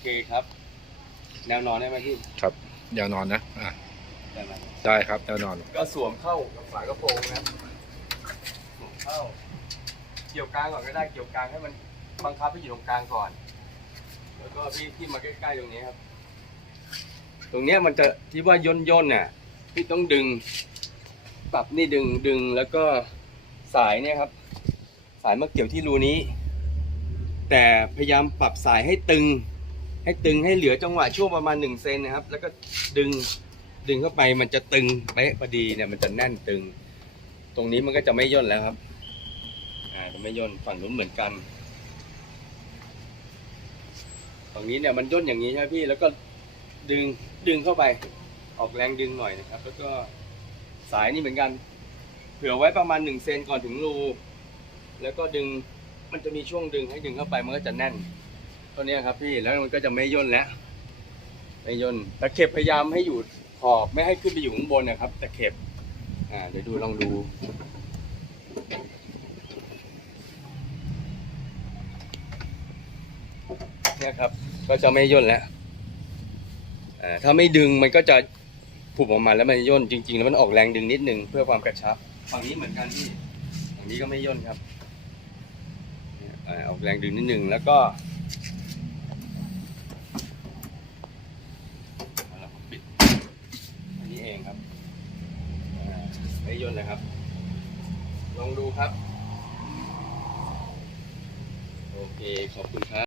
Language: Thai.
เคครับ แนวนอนได้ไหมพี่ครับยาวนอนนะอะได้ไหมได้ครับยาวนอน ก็สวมเข้ากับฝากระโปรงนะครับสวมเข้า เกี่ยวกลางก่อนก็ได้เกี่ยวกลางให้มันบังคับให้อยู่ตรงกลางก่อน แล้วก็พี่ที่มาใกล้ๆตรงนี้ครับ ตรงเนี้ยมันจะที่ว่าย่นย่นๆน่ะพี่ต้องดึง ปรับนี่ดึงดึงแล้วก็สายเนี่ยครับ สายมาเกี่ยวที่รูนี้ แต่พยายามปรับสายให้ตึง ให้ตึงให้เหลือจังหวะช่วงประมาณหนึ่งเซนนะครับ แล้วก็ดึงดึงเข้าไปมันจะตึงเป๊ะพอดีเนี่ยมันจะแน่นตึง ตรงนี้มันก็จะไม่ย่นแล้วครับ อ่าจะไม่ย่นฝั่งนู้นเหมือนกันฝั่งนี้เนี่ยมันย่นอย่างนี้ใช่ไหมพี่แล้วก็ดึงดึงเข้าไป ออกแรงดึงหน่อยนะครับ แล้วก็สายนี่เหมือนกัน เผื่อไว้ประมาณหนึ่งเซนก่อนถึงรูแล้วก็ดึงมันจะมีช่วงดึงให้ดึงเข้าไปมันก็จะแน่น ตัวนี้ครับพี่แล้วมันก็จะไม่ย่นแล้วไม่ย่นตะเข็บพยายามให้อยู่ขอบไม่ให้ขึ้นไปอยู่ข้างบนนะครับตะเข็บอ่าเดี๋ยวดูลองดูเนี่ยครับก็จะไม่ย่นแล้วอ่าถ้าไม่ดึงมันก็จะผุบออกมาแล้วมันย่นจริง ๆ แล้วมันออกแรงดึงนิดนึงเพื่อความกระชับฝั่งนี้เหมือนกันพี่ฝั่งนี้ก็ไม่ย่นครับอออกแรงดึงนิดนึงแล้วก็เอาละผมปิดอันนี้เองครับอ่า นนะครับ ลองดูครับ โอเค ขอบคุณครับ